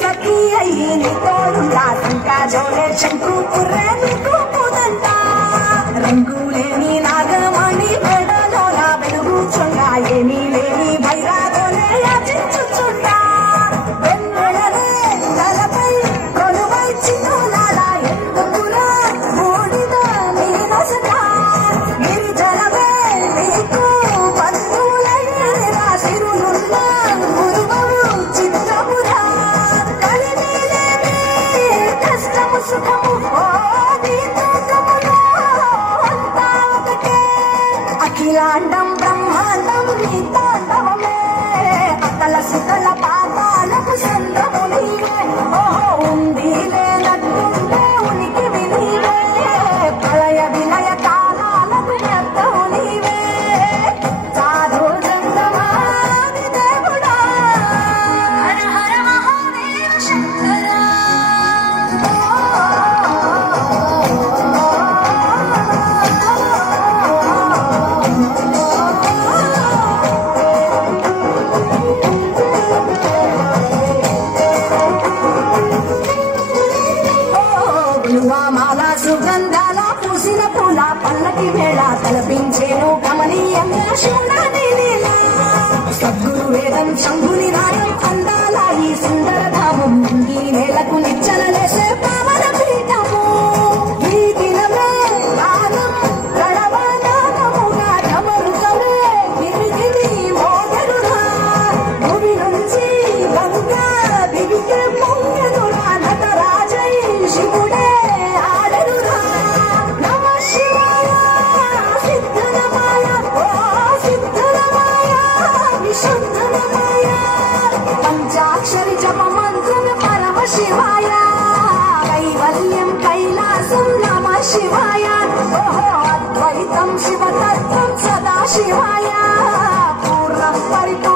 सखी अय्यी तोडुंदा संकाजोले शंकु पुर्रे नीकु पुदंता रंगुलेनी नागमणि मेडलोला वेलुगुचुंडा एमी लेनी भैरागोले याचिंचुचुंडा వెన్నెలనే తలపై కొలువై చిన్నులాల ఎందుకులా మూడిద నీ నసట గిరిజనమే నీకు బంధువులైన సిరులున్న గురువవు చిత్తమురా కలిమిలేని కష్టము సుఖము ఓ నీ తోటములో అంతా ఒకటే అఖిలాండం బ్రహ్మాండం నీ తాండవమే అతల సుతల పాతాలకు సంద్రము నీవే ఓహో ఉంది లేనట్టుండే ఉనికి నీవే ప్రళయ విలయ కాలాలకు వ్యర్థము నీవే సాధు చంద్రమాది దేవుడా హర హర మహాదేవ శంకర మాల సుగంధాల పూసిన పూల పల్లకి వేళ తలపించేను గమనీయంగా శివుని లీలా సద్గురు వేదం శంభుని రాయం అందాల ఈ సుందర ధామం ఈ నేలకు నిచ్చలలేసే పావన పీఠము ఈ దినమే గానం గడవనాదముగా ఢమరుకమే గిరిగిరి మోగెనురా భూమి నుంచి గంగా దివికి పొంగెనురా నటరాజై శివుడే ఆడెనురా నమ శివాయ సిద్ధనమాయ ఓ సిద్ధనమాయ విశుద్ధనమాయ పంచాక్షరి జప మంత్రం పరమ శివాయ కైవల్యం కైలాసం నమ శివాయ ఓహో అద్వైతం శివతత్వం సదా శివాయ పూర్ణం పరిపూర్ణం